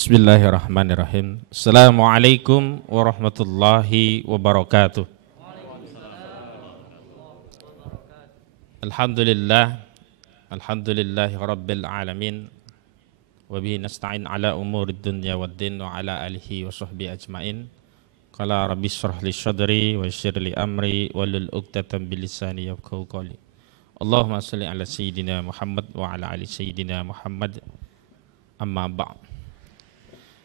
Bismillahirrahmanirrahim. Assalamualaikum warahmatullahi wabarakatuh. Alhamdulillahi rabbil alamin. Wabihi nasta'in ala umurid dunya waddin wa ala alihi wa sahbihi ajmain. Qala rabbi shrah li sadri wa yassir li amri wahlul 'uqdatam min lisani yafqahu qawli. Allahumma shalli ala sayyidina Muhammad wa ala ali sayyidina Muhammad. Amma ba'd.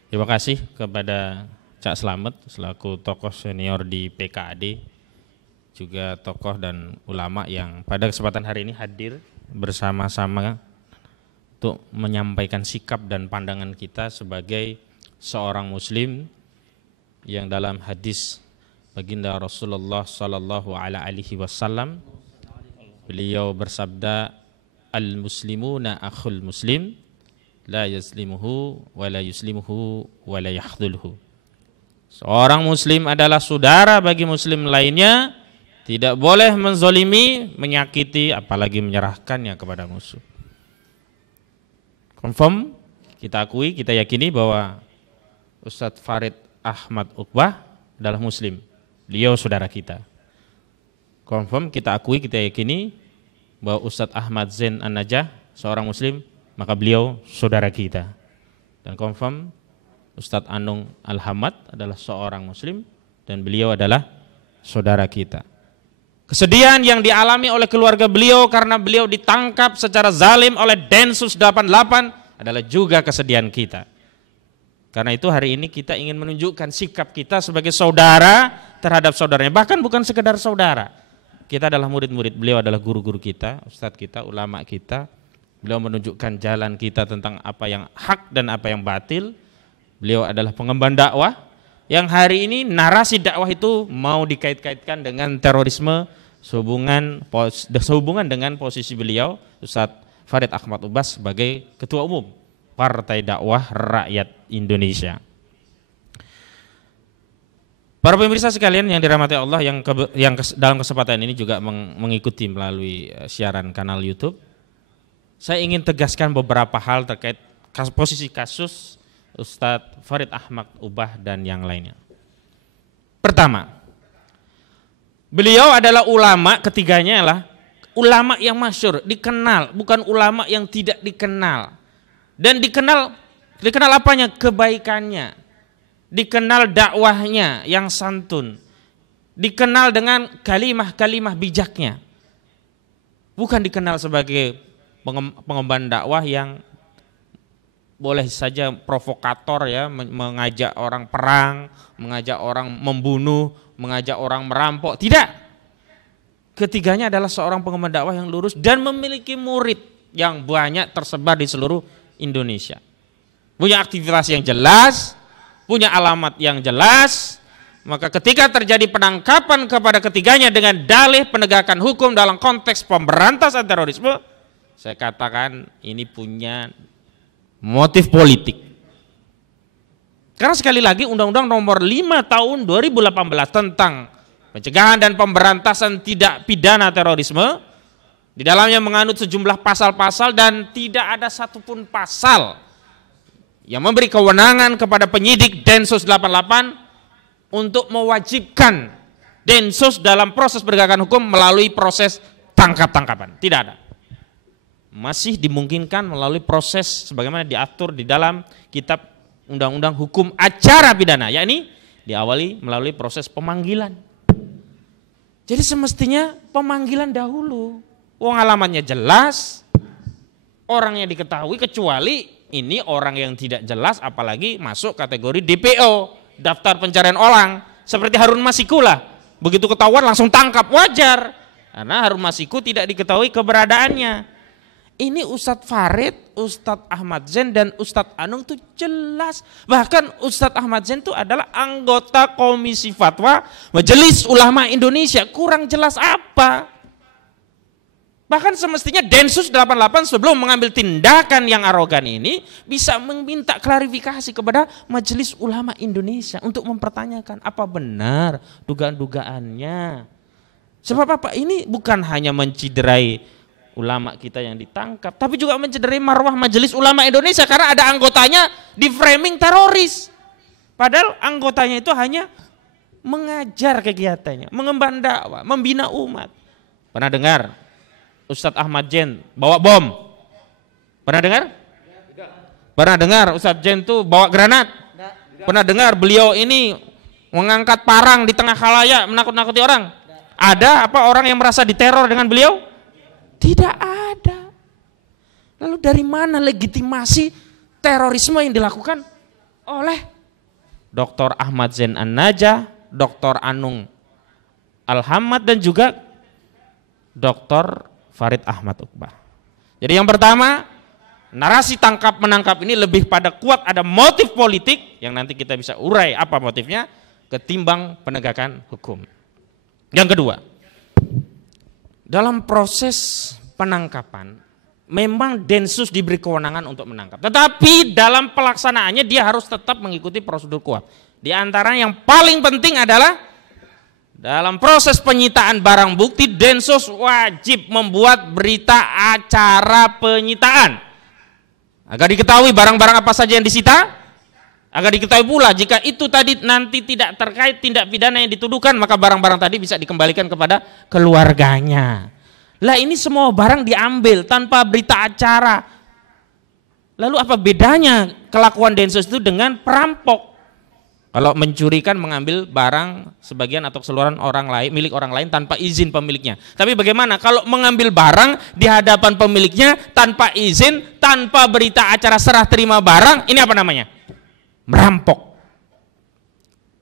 Terima kasih kepada Cak Slamet selaku tokoh senior di PKAD, juga tokoh dan ulama yang pada kesempatan hari ini hadir bersama-sama untuk menyampaikan sikap dan pandangan kita sebagai seorang muslim yang dalam hadis baginda Rasulullah sallallahu alaihi wasallam beliau bersabda, al-muslimuna akhul muslim la yaslimuhu wa la yuslimuhu wa la yakhdhulhu. Seorang muslim adalah saudara bagi muslim lainnya, tidak boleh menzolimi, menyakiti, apalagi menyerahkannya kepada musuh. Confirm, kita akui, kita yakini bahwa Ustadz Farid Ahmad Uqbah adalah muslim, beliau saudara kita. Confirm, kita akui, kita yakini bahwa Ustadz Ahmad Zain An-Najah seorang muslim, maka beliau saudara kita. Dan confirm Ustadz Anung Al-Hamad adalah seorang muslim dan beliau adalah saudara kita. Kesedihan yang dialami oleh keluarga beliau karena beliau ditangkap secara zalim oleh Densus 88 adalah juga kesedihan kita. Karena itu hari ini kita ingin menunjukkan sikap kita sebagai saudara terhadap saudaranya. Bahkan bukan sekedar saudara. Kita adalah murid-murid, beliau adalah guru-guru kita, ustadz kita, ulama kita. Beliau menunjukkan jalan kita tentang apa yang hak dan apa yang batil. Beliau adalah pengemban dakwah yang hari ini narasi dakwah itu mau dikait-kaitkan dengan terorisme sehubungan dengan posisi beliau Ustadz Farid Ahmad Uqbah sebagai Ketua Umum Partai Dakwah Rakyat Indonesia. Para pemirsa sekalian yang dirahmati Allah yang dalam kesempatan ini juga mengikuti melalui siaran kanal YouTube, saya ingin tegaskan beberapa hal terkait posisi kasus Ustadz Farid Ahmad Uqbah dan yang lainnya. Pertama, beliau adalah ulama, ketiganya adalah ulama yang masyhur, dikenal, bukan ulama yang tidak dikenal. Dan dikenal apanya? Kebaikannya. Dikenal dakwahnya yang santun. Dikenal dengan kalimah-kalimah bijaknya. Bukan dikenal sebagai pengemban dakwah yang boleh saja provokator ya, mengajak orang perang, mengajak orang membunuh, mengajak orang merampok. Tidak. Ketiganya adalah seorang pengemban dakwah yang lurus dan memiliki murid yang banyak tersebar di seluruh Indonesia. Punya aktivitas yang jelas, punya alamat yang jelas. Maka ketika terjadi penangkapan kepada ketiganya dengan dalih penegakan hukum dalam konteks pemberantasan terorisme, saya katakan ini punya motif politik. Karena sekali lagi Undang-Undang Nomor 5 Tahun 2018 tentang pencegahan dan pemberantasan tindak pidana terorisme di dalamnya menganut sejumlah pasal-pasal dan tidak ada satupun pasal yang memberi kewenangan kepada penyidik Densus 88 untuk mewajibkan Densus dalam proses penegakan hukum melalui proses tangkap-tangkapan. Tidak ada. Masih dimungkinkan melalui proses sebagaimana diatur di dalam kitab Undang-Undang Hukum Acara Pidana, yakni diawali melalui proses pemanggilan. Jadi semestinya pemanggilan dahulu. Wong alamatnya jelas, orangnya diketahui, kecuali ini orang yang tidak jelas apalagi masuk kategori DPO, daftar pencarian orang, seperti Harun Masiku lah. Begitu ketahuan langsung tangkap, wajar. Karena Harun Masiku tidak diketahui keberadaannya. Ini Ustadz Farid, Ustadz Ahmad Zain dan Ustadz Anung itu jelas. Bahkan Ustadz Ahmad Zain itu adalah anggota Komisi Fatwa Majelis Ulama Indonesia. Kurang jelas apa? Bahkan semestinya Densus 88 sebelum mengambil tindakan yang arogan ini bisa meminta klarifikasi kepada Majelis Ulama Indonesia untuk mempertanyakan apa benar dugaan-dugaannya. Sebab apa? Ini bukan hanya menciderai ulama kita yang ditangkap, tapi juga mencederai marwah Majelis Ulama Indonesia karena ada anggotanya di framing teroris. Padahal anggotanya itu hanya mengajar kegiatannya, mengemban dakwah, membina umat. Pernah dengar Ustadz Ahmad Jen bawa bom? Pernah dengar? Pernah dengar Ustadz Jen tuh bawa granat? Pernah dengar beliau ini mengangkat parang di tengah khalayak menakut-nakuti orang? Ada apa orang yang merasa diteror dengan beliau? Tidak ada. Lalu dari mana legitimasi terorisme yang dilakukan oleh Dr. Ahmad Zain An-Najah, Dr. Anung Al-Hamad dan juga Dr. Farid Ahmad Uqbah. Jadi yang pertama, narasi tangkap menangkap ini lebih pada kuat ada motif politik yang nanti kita bisa urai apa motifnya ketimbang penegakan hukum. Yang kedua, dalam proses penangkapan memang Densus diberi kewenangan untuk menangkap, tetapi dalam pelaksanaannya dia harus tetap mengikuti prosedur KUHP. Di antara yang paling penting adalah dalam proses penyitaan barang bukti, Densus wajib membuat berita acara penyitaan agar diketahui barang-barang apa saja yang disita, agar diketahui pula jika itu tadi nanti tidak terkait tindak pidana yang dituduhkan, maka barang-barang tadi bisa dikembalikan kepada keluarganya. Lah ini semua barang diambil tanpa berita acara. Lalu apa bedanya kelakuan Densus itu dengan perampok? Kalau mencuri kan mengambil barang sebagian atau keseluruhan orang lain, milik orang lain tanpa izin pemiliknya. Tapi bagaimana kalau mengambil barang di hadapan pemiliknya tanpa izin, tanpa berita acara serah terima barang, ini apa namanya? Merampok.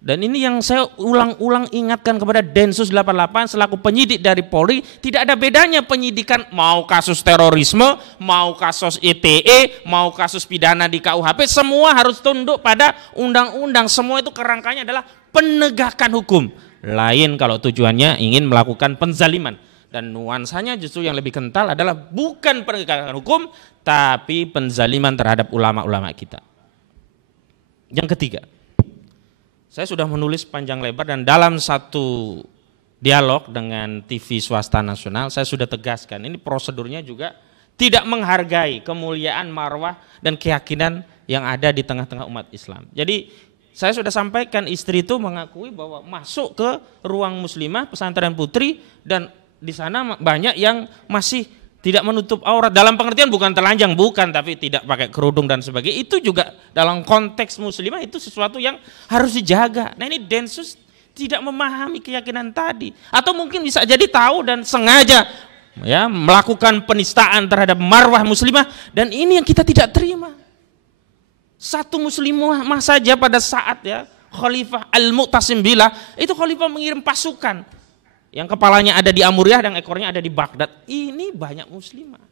Dan ini yang saya ulang-ulang ingatkan kepada Densus 88 selaku penyidik dari Polri, tidak ada bedanya penyidikan mau kasus terorisme, mau kasus ITE, mau kasus pidana di KUHP, semua harus tunduk pada undang-undang. Semua itu kerangkanya adalah penegakan hukum. Lain kalau tujuannya ingin melakukan penzaliman. Dan nuansanya justru yang lebih kental adalah bukan penegakan hukum, tapi penzaliman terhadap ulama-ulama kita. Yang ketiga, saya sudah menulis panjang lebar dan dalam satu dialog dengan TV swasta nasional saya sudah tegaskan ini prosedurnya juga tidak menghargai kemuliaan marwah dan keyakinan yang ada di tengah-tengah umat Islam. Jadi saya sudah sampaikan istri itu mengakui bahwa masuk ke ruang muslimah pesantren putri dan di sana banyak yang masih tidak menutup aurat, dalam pengertian bukan telanjang, bukan, tapi tidak pakai kerudung dan sebagainya. Itu juga dalam konteks muslimah itu sesuatu yang harus dijaga. Nah ini Densus tidak memahami keyakinan tadi, atau mungkin bisa jadi tahu dan sengaja ya melakukan penistaan terhadap marwah muslimah, dan ini yang kita tidak terima. Satu muslimah saja pada saat ya Khalifah Al-Mu'tasim Billah itu Khalifah mengirim pasukan yang kepalanya ada di Amuriah dan ekornya ada di Baghdad. Ini banyak muslimah.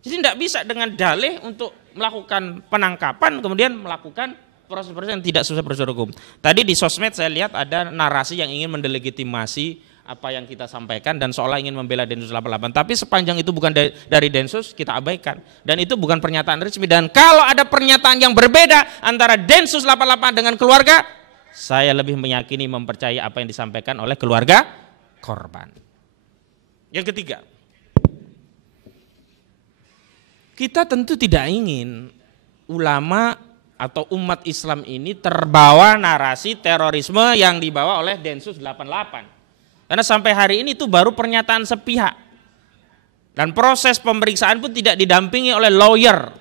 Jadi tidak bisa dengan dalih untuk melakukan penangkapan kemudian melakukan proses-proses yang tidak sesuai prosedur hukum. Tadi di sosmed saya lihat ada narasi yang ingin mendelegitimasi apa yang kita sampaikan dan seolah ingin membela Densus 88. Tapi sepanjang itu bukan dari Densus, kita abaikan. Dan itu bukan pernyataan resmi. Dan kalau ada pernyataan yang berbeda antara Densus 88 dengan keluarga, saya lebih meyakini mempercayai apa yang disampaikan oleh keluarga korban. Yang ketiga, kita tentu tidak ingin ulama atau umat Islam ini terbawa narasi terorisme yang dibawa oleh Densus 88. Karena sampai hari ini itu baru pernyataan sepihak. Dan proses pemeriksaan pun tidak didampingi oleh lawyer.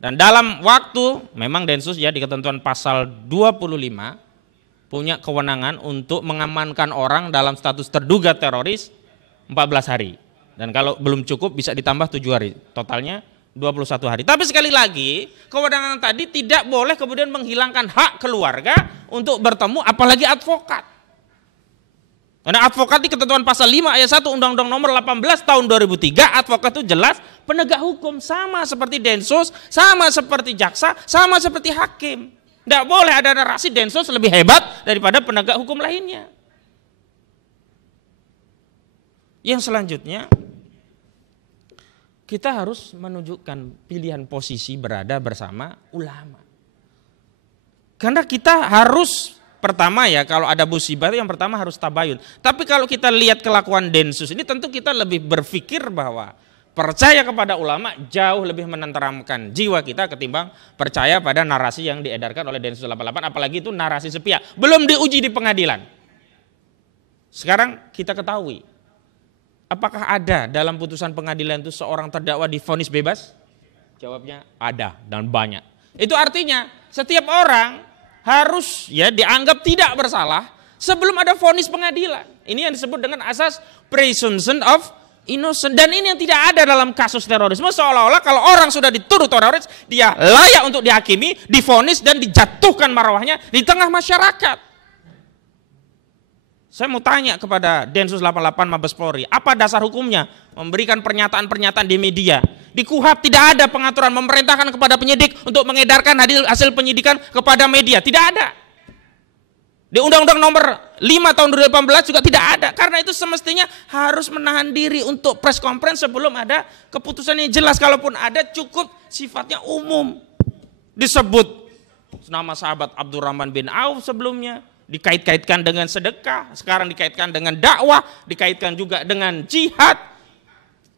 Dan dalam waktu, memang Densus ya di ketentuan pasal 25, punya kewenangan untuk mengamankan orang dalam status terduga teroris 14 hari. Dan kalau belum cukup bisa ditambah 7 hari. Totalnya 21 hari. Tapi sekali lagi, kewenangan tadi tidak boleh kemudian menghilangkan hak keluarga untuk bertemu apalagi advokat. Karena advokat di ketentuan pasal 5 ayat 1 Undang-Undang nomor 18 tahun 2003, advokat itu jelas penegak hukum, sama seperti Densus, sama seperti jaksa, sama seperti hakim. Tidak boleh ada narasi Densus lebih hebat daripada penegak hukum lainnya. Yang selanjutnya, kita harus menunjukkan pilihan posisi berada bersama ulama. Karena kita harus Pertama ya, kalau ada musibah yang pertama harus tabayun. Tapi kalau kita lihat kelakuan Densus ini, tentu kita lebih berpikir bahwa percaya kepada ulama jauh lebih menenteramkan jiwa kita ketimbang percaya pada narasi yang diedarkan oleh Densus 88, apalagi itu narasi sepihak, belum diuji di pengadilan. Sekarang kita ketahui, apakah ada dalam putusan pengadilan itu seorang terdakwa divonis bebas? Jawabnya ada dan banyak. Itu artinya setiap orang harus ya dianggap tidak bersalah sebelum ada vonis pengadilan. Ini yang disebut dengan asas presumption of innocent. Dan ini yang tidak ada dalam kasus terorisme, seolah-olah kalau orang sudah dituduh teroris, dia layak untuk dihakimi, divonis dan dijatuhkan marwahnya di tengah masyarakat. Saya mau tanya kepada Densus 88 Mabes Polri, apa dasar hukumnya memberikan pernyataan-pernyataan di media? Di KUHP tidak ada pengaturan memerintahkan kepada penyidik untuk mengedarkan hasil penyidikan kepada media, tidak ada. Di Undang-Undang Nomor 5 tahun 2018 juga tidak ada. Karena itu semestinya harus menahan diri untuk press conference sebelum ada keputusan yang jelas. Kalaupun ada cukup sifatnya umum. Disebut nama sahabat Abdurrahman bin Auf sebelumnya, dikait-kaitkan dengan sedekah, sekarang dikaitkan dengan dakwah, dikaitkan juga dengan jihad.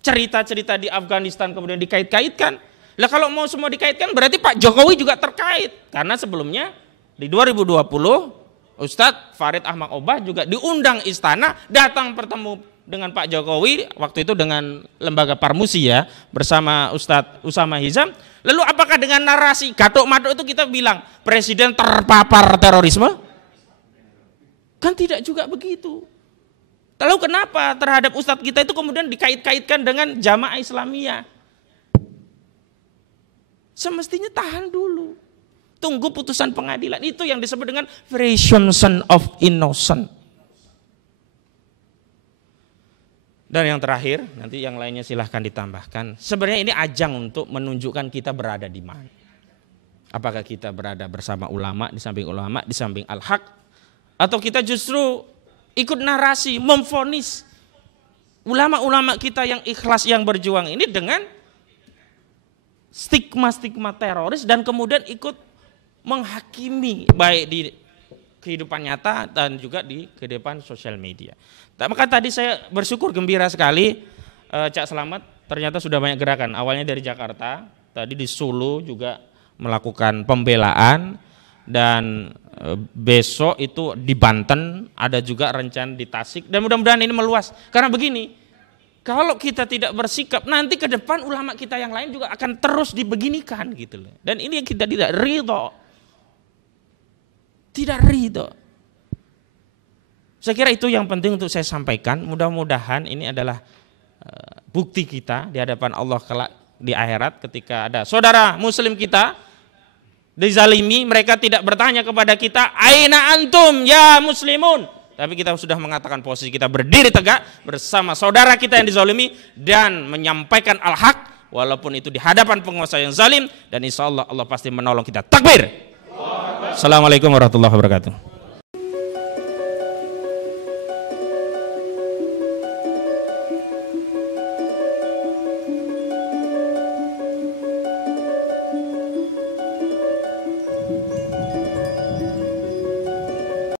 Cerita-cerita di Afghanistan kemudian dikait-kaitkan. Lah kalau mau semua dikaitkan berarti Pak Jokowi juga terkait. Karena sebelumnya di 2020 Ustadz Farid Ahmad Obah juga diundang istana datang bertemu dengan Pak Jokowi waktu itu dengan lembaga Parmusi ya bersama Ustadz Usama Hizam. Lalu apakah dengan narasi gatuk-matuk itu kita bilang presiden terpapar terorisme? Kan tidak juga begitu. Lalu kenapa terhadap Ustadz kita itu kemudian dikait-kaitkan dengan jamaah Islamiyah? Semestinya tahan dulu. Tunggu putusan pengadilan. Itu yang disebut dengan presumption of innocent. Dan yang terakhir, nanti yang lainnya silahkan ditambahkan. Sebenarnya ini ajang untuk menunjukkan kita berada di mana. Apakah kita berada bersama ulama, di samping al-haq, atau kita justru ikut narasi, memvonis ulama-ulama kita yang ikhlas, yang berjuang ini dengan stigma-stigma teroris dan kemudian ikut menghakimi baik di kehidupan nyata dan juga di kehidupan sosial media. Maka tadi saya bersyukur, gembira sekali Cak Selamat ternyata sudah banyak gerakan. Awalnya dari Jakarta, tadi di Solo juga melakukan pembelaan, dan besok itu di Banten, ada juga rencana di Tasik, dan mudah-mudahan ini meluas. Karena begini, kalau kita tidak bersikap, nanti ke depan ulama kita yang lain juga akan terus dibeginikan gitu loh. Dan ini yang kita tidak ridho. Tidak ridho. Saya kira itu yang penting untuk saya sampaikan. Mudah-mudahan ini adalah bukti kita di hadapan Allah kelak di akhirat ketika ada saudara muslim kita dizalimi, mereka tidak bertanya kepada kita, aina antum ya muslimun. Tapi kita sudah mengatakan posisi kita berdiri tegak bersama saudara kita yang dizalimi dan menyampaikan al-haq walaupun itu di hadapan penguasa yang zalim, dan insya Allah Allah pasti menolong kita. Takbir. Assalamualaikum warahmatullahi wabarakatuh.